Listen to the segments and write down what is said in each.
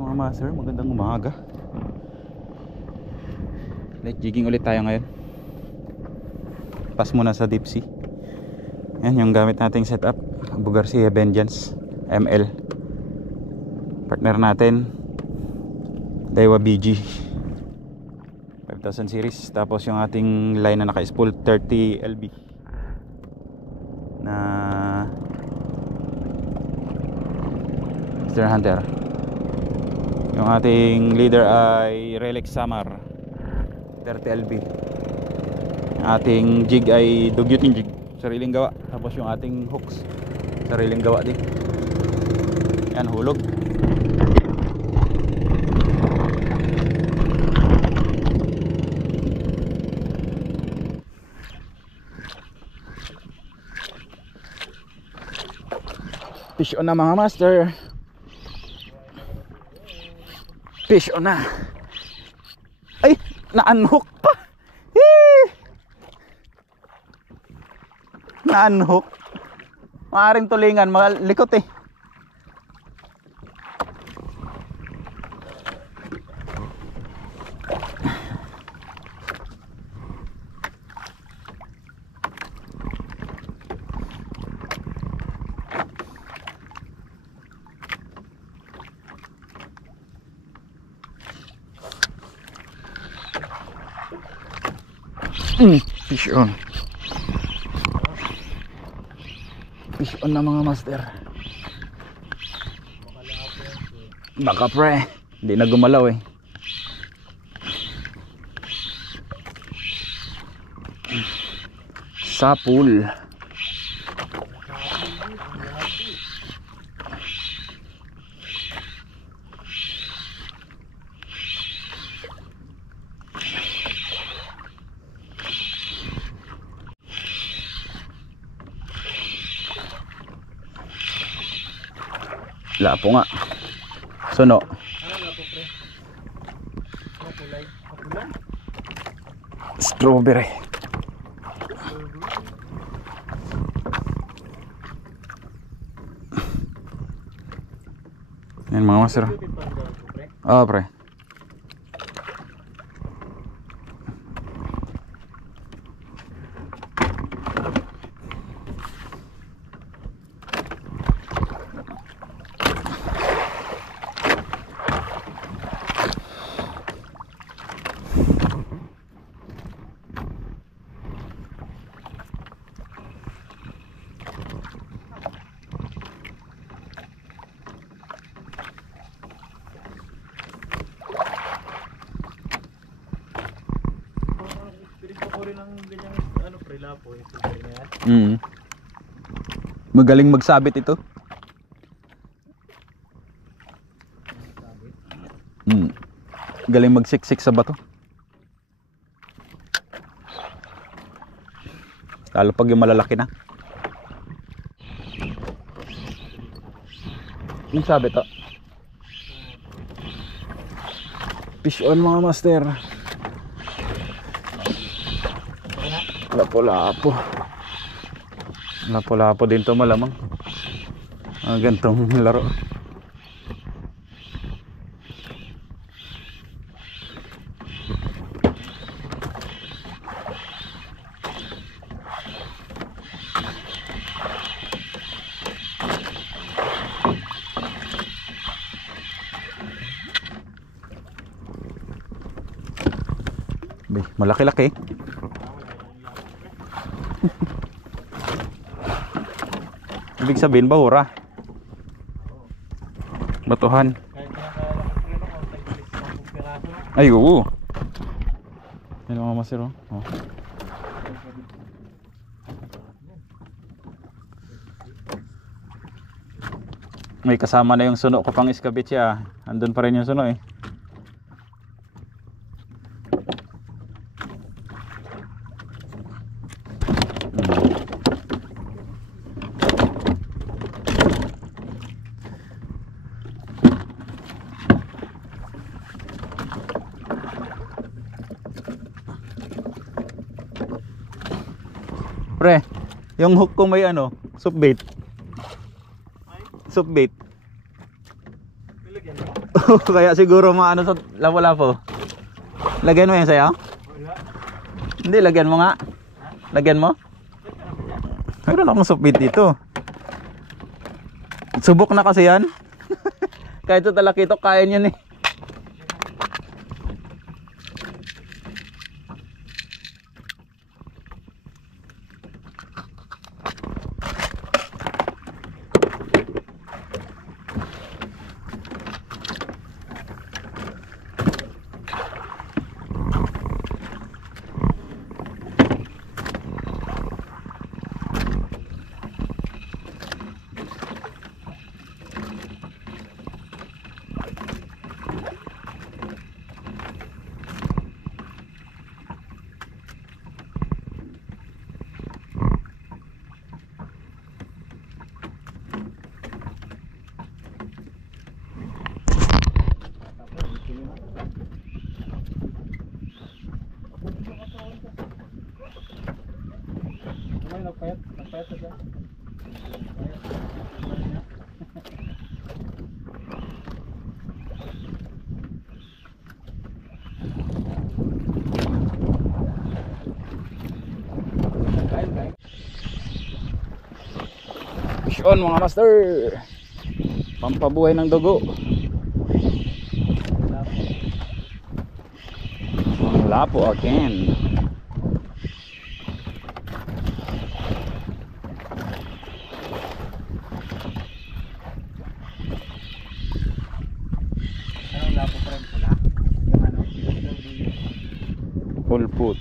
Yan mga master, magandang umaga. Light jigging ulit tayo ngayon. Pass muna sa deep sea. Yan yung gamit nating setup, Bugarsia Vengeance ML. Partner natin Daiwa BG 5000 series. Tapos yung ating line na naka-spool 30 LB na Mr. Hunter. Yung ating leader ay Relic Samar 30 LB. Yung ating jig ay dugyutin jig, sariling gawa. Tapos yung ating hooks, sariling gawa din. Yan, hulog. Fish on na mga master. Fish on na. Ay, na-unhook pa. Na-unhook. Maaring tulingan, malikot eh. Fish on. Fish on na mga master. Baka pre, hindi na gumalaw eh. Sapul. Lapo nga. Suno. Lapo pre. Kulay. Kulay. Strawberry. Yan mga master. Ah, pre. Magaling magsabit ito. Galing magsiksik sa bato. Lalo pag yung malalaki na. Yung sabit to. Fish on mga master. Lapo-lapo. Lapo-lapo din to malamang. Gantong laro. Malaki-laki. Ibig sabihin bahura. Batuhan. Ay, oo. Yan mga masiro. Oh. May kasama na yung suno ko pang iskabit siya. Andun pa rin yung suno eh. Pre, yung hook ko may ano, soup bait. Soup bait. Nilagyan mo? Kaya siguro maano sa lapo-lapo. Lagyan mo yan sa'yo? Wala. Hindi, lagyan mo nga. Lagyan mo? Mayroon akong supit dito. Subok na kasi yan. Kahit sa talakito, kaya niyan eh. Nagpayat na siya. Fish on mga master. Pampabuhay ng dugo. Ang lapo again. Anong lapo pa rin pula? Yung ano? Full put.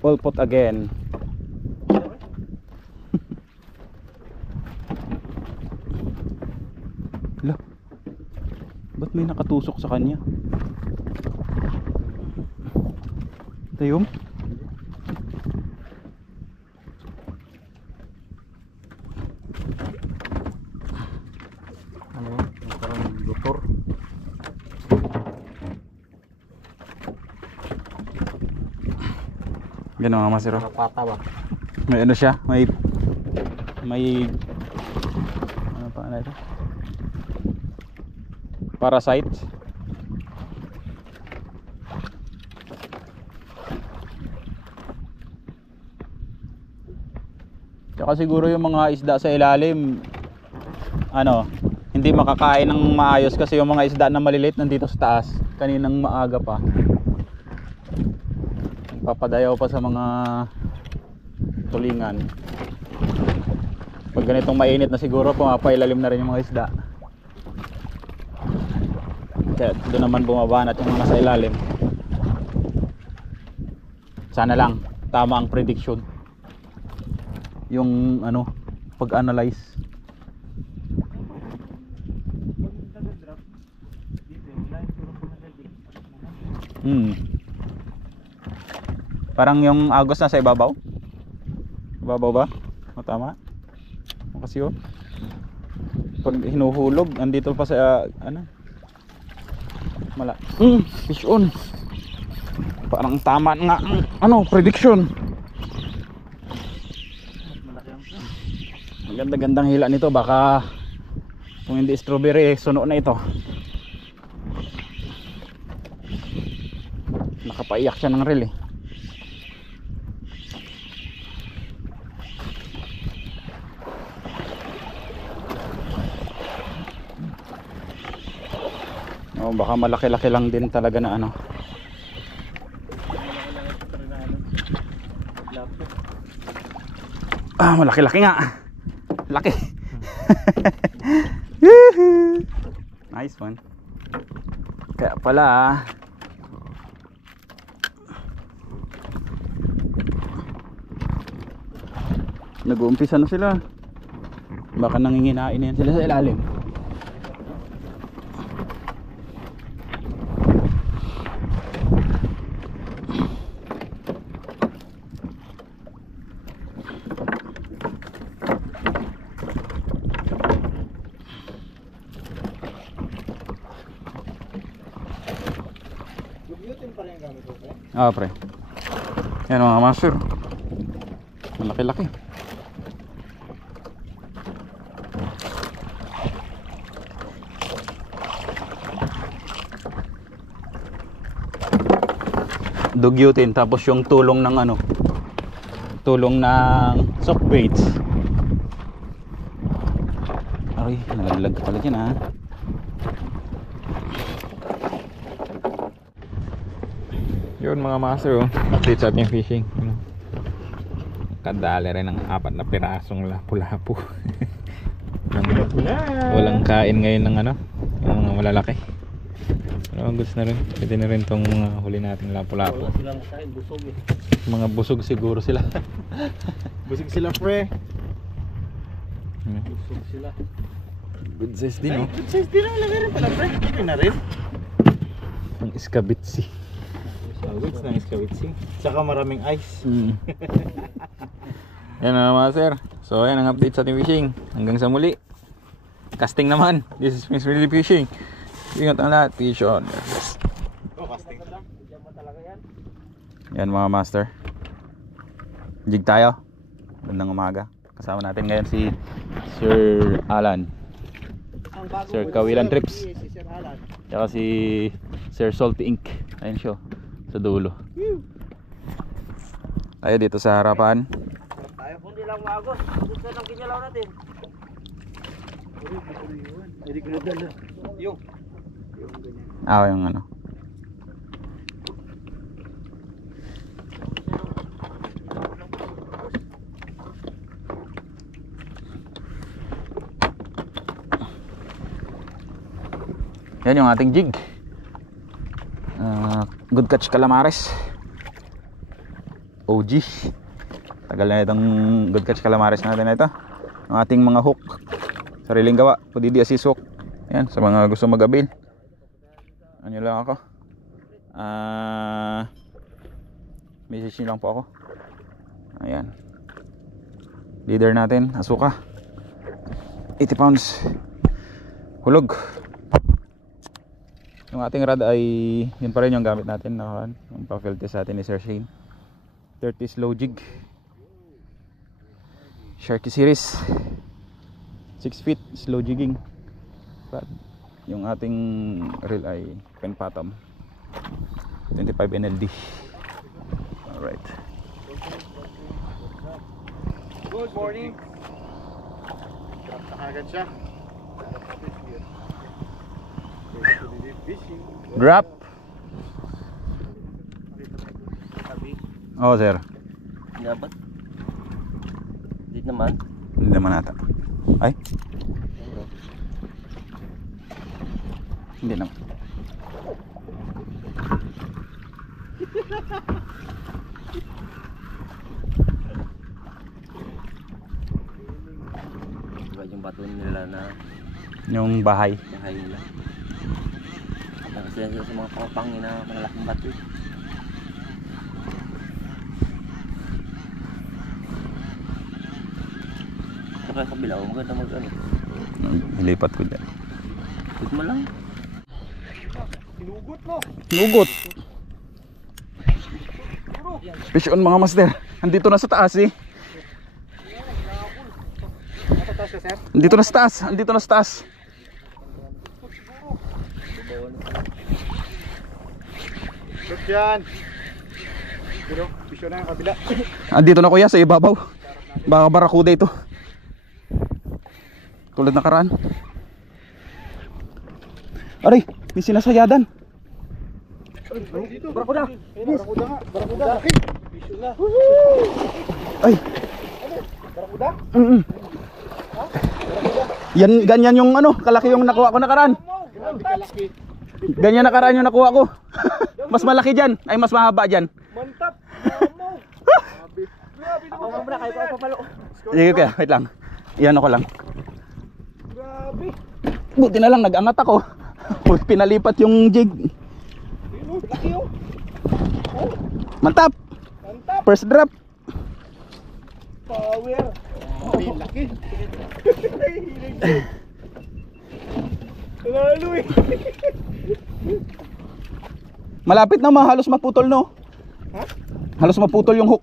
Full put again. Hala. Ba't may nakatusok sa kanya? Tayong? Ano yun? Yung parang lutor. Ganun mga masiro. Pata ba? May ano siya? May ano pa na ito? Parasite. Tsaka siguro yung mga isda sa ilalim ano, hindi makakain ng maayos kasi yung mga isda na maliliit nandito sa taas. Kaninang maaga pa. Papadayaw pa sa mga tulingan. Pag ganitong mainit na siguro pumapailalim na rin yung mga isda. Kaya doon naman bumabanat yung mga nasa ilalim. Sana lang tama ang prediction. Yung ano, pag-analyze. Parang yung agos na sa ibabaw. Ibabaw ba? O tama? O kasi yun. Pag hinuhulog, andito pa sa ano? Fish on. Parang tama nga ano, prediction. Ang ganda-gandang hila nito, baka kung hindi strawberry, suno na ito. Nakapaiyak siya ng reel eh. Oh, baka malaki-laki lang din talaga na ano. Malaki-laki nga. Laki. Nice one. Kaya pala nag-uumpisa na sila. Baka nanginginain na yan sila sa ilalim. Pre. Yan mga master. Malaki-laki. dugyutin, tapos yung tulong ng ano, tulong ng soft baits. Ay, nalaglag pala dyan ha. Yun mga master, oh. Update sa ating fishing. Kadali rin ng 4 na pirasong lapu-lapu. Walang kain ngayon ng ano, yung mga malalaki. Pero goods na rin. Pwede na rin tong mga huli nating lapu-lapu. Wala silang kain, busog eh. Mga busog siguro sila. Busog sila, pre. Hmm. Busog sila. Good size din, oh. Good size din ang lagay rin pala, pre. Hindi na rin. Ang iskabitsi. Goods ng iskawitsi. Tsaka maraming ice. Yan mga master. So yan ang update sa ating fishing. Hanggang sa muli. Casting naman. This is Miss Really Fishing. Ingat ang lahat. Fish on. Oh, casting. Yan mga master. Jig tayo. Magandang umaga. Kasama natin ngayon si Sir Alan. Sir Kawilan Trips. Si Sir Alan. Tsaka si Sir Salty Inc. Ayun siya. Sa dulo. Tayo dito sa harapan. Tayo kundi lang maagos. Gusto ng kinyalaw natin. Hindi ko nadala. Yung ganyan. Yung ano. Yan yung ating jig. Good catch calamares. OG. Tagal na itong good catch calamares natin na ito. Ang ating mga hook. Sariling gawa. Pudidi assist hook. Yan, sa mga gusto mag-avail. Ano lang ako. Message nyo lang po ako. Ayan. Leader natin, Asuka. 80 pounds. Hulog. Yung ating rod ay yun pa rin yung gamit natin, yung pa-filter sa atin ni Sir Shane. 30 slow jig. Sharky series. 6 feet slow jigging. But yung ating reel ay pen patom. 25 NLD. Alright. Good morning. Agad siya. Drop. Oh sir. Dapat. Dito naman. Hindi naman ata. Ay. Hindi naman. Diba yung bato nila na Yung bahay. bahay nila. Kasi yan sila sa mga kapang na malalaking bato. Saka sa kabila, maganda mag-ano. Nilipat ko dyan. Huwag mo lang. Nugot. Fish on mga master. Andito na sa taas eh. Andito na sa taas. Andito na sa taas. Look yan. Pero, bisyo na yung kabila. Andito na kuya sa ibabaw. Baka barakuda ito. Tulad na karaan. Aray, may sinasayadan. Barakuda. Barakuda nga. Barakuda. Bisyo na. Ay. Barakuda? Yan, ganyan yung ano, kalaki yung nakuha ko nakaraan. Grabe kalaki. Ganyan nakaraan yung nakuha ko. Mas malaki dyan, ay mas mahaba dyan. Mantap. Grabe. Grabe naman. Ako muna kayo pa papalo. Sige kaya, wait lang. Iyan ako lang. Grabe. Buti na lang nag-angat ako. Pinalipat yung jig. Laki yun. Mantap. Mantap. First drop. Power. Laki. Lalo eh. Malapit na halos maputol no. Ha? Halos maputol yung hook.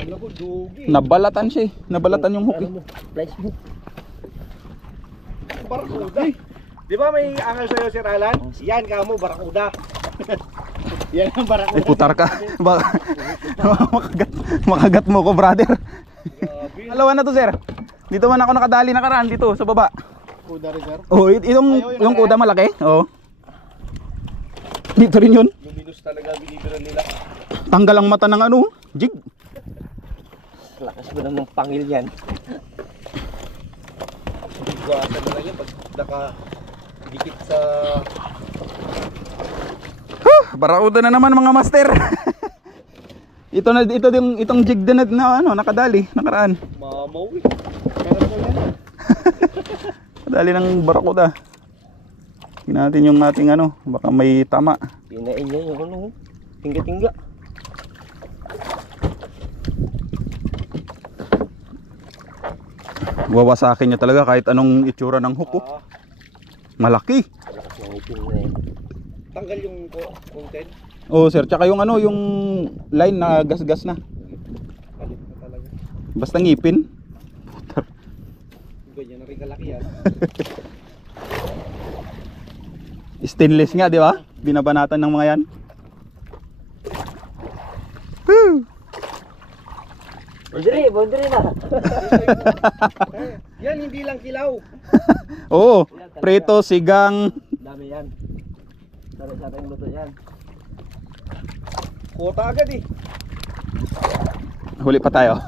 Alam ko, dugi. Nabalatan siya eh. Nabalatan yung hook eh. Facebook. Barakuda. Di ba may angal sa'yo, Sir Alan? Yan, kamo, barakuda. Yan ang barakuda. Ay, putar ka. Baka makagat mo ko, brother. Dalawa na to, sir. Dito man ako nakadali nakaraan dito sa baba. Kuda rin, sir. Oh, yung kuda malaki. Oh. Dito rin yun. Luminous talaga binibiran nila. Tanggal ang mata ng ano, jig. Lakas mo ng pangil yan. Buwatan na lang yan pag nakadikit sa... Barauda na naman mga master. Itong jig din na ano, nakadali nakaraan. Mamaw eh. Meron ko yan. Kadali ng barakuda. Tingnan natin yung ating ano, baka may tama. Pinain niya yung ano, tingga-tingga. Wawasakin niya talaga kahit anong itsura ng hook. Oh. Malaki. Lakas ng ipin na eh. Tanggal yung content. Oh sir, tsaka yung ano, yung line na gas-gas na. Palit na talaga. Basta ngipin. Ganyan na rin kalaki yan. Stainless nga, di ba? Binabanatan ng mga yan. Woo! Bondri na. Yan, hindi lang kilaw. Oo, preto, sigang. Dami yan. Sari-sari yung luto yan. Kota agad eh. Huli pa tayo.